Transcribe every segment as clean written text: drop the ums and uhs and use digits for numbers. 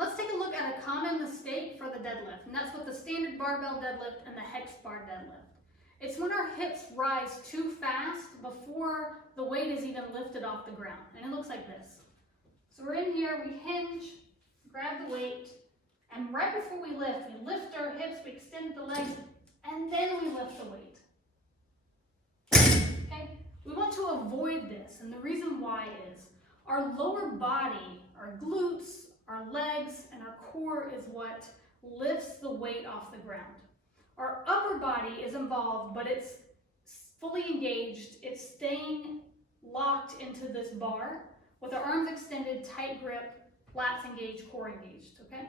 Let's take a look at a common mistake for the deadlift, and that's with the standard barbell deadlift and the hex bar deadlift. It's when our hips rise too fast before the weight is even lifted off the ground, and it looks like this. So we're in here, we hinge, grab the weight, and right before we lift our hips, we extend the legs, and then we lift the weight. Okay? We want to avoid this, and the reason why is our lower body, our glutes, our legs, and our core is what lifts the weight off the ground. Our upper body is involved, but it's fully engaged. It's staying locked into this bar with our arms extended, tight grip, lats engaged, core engaged, okay?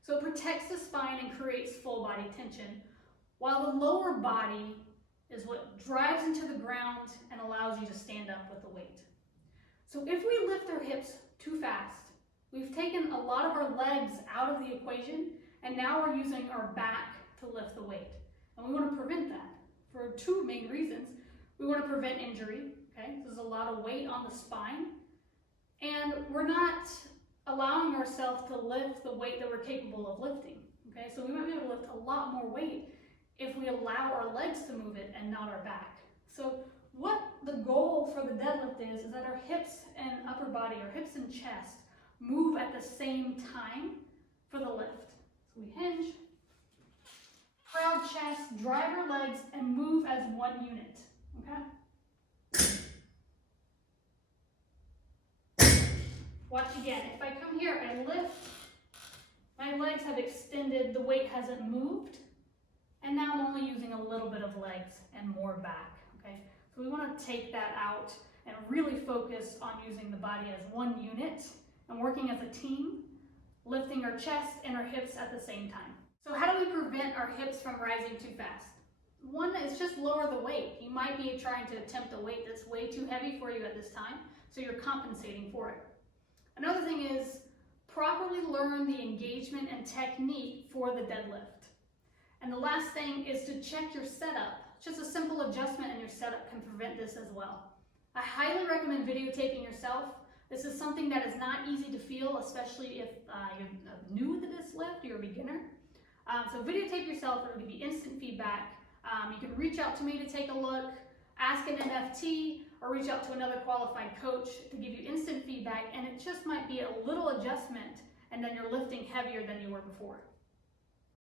So it protects the spine and creates full body tension, while the lower body is what drives into the ground and allows you to stand up with the weight. So if we lift our hips too fast, we've taken a lot of our legs out of the equation, and now we're using our back to lift the weight. And we want to prevent that for two main reasons. We want to prevent injury, okay? There's a lot of weight on the spine, and we're not allowing ourselves to lift the weight that we're capable of lifting, okay? So we might be able to lift a lot more weight if we allow our legs to move it and not our back. So what the goal for the deadlift is that our hips and upper body, our hips and chest, move at the same time for the lift. So we hinge, proud chest, drive our legs, and move as one unit, okay? Watch again. If I come here and lift, my legs have extended, the weight hasn't moved, and now I'm only using a little bit of legs and more back, okay? So we want to take that out and really focus on using the body as one unit and working as a team, lifting our chest and our hips at the same time. So how do we prevent our hips from rising too fast? One is just lower the weight. You might be trying to attempt a weight that's way too heavy for you at this time, so you're compensating for it. Another thing is properly learn the engagement and technique for the deadlift. And the last thing is to check your setup. Just a simple adjustment in your setup can prevent this as well. I highly recommend videotaping yourself. This is something that is not easy to feel, especially if you're new to this lift, you're a beginner. So videotape yourself, it'll give you instant feedback. You can reach out to me to take a look, ask an MFT, or reach out to another qualified coach to give you instant feedback, and it just might be a little adjustment, and then you're lifting heavier than you were before.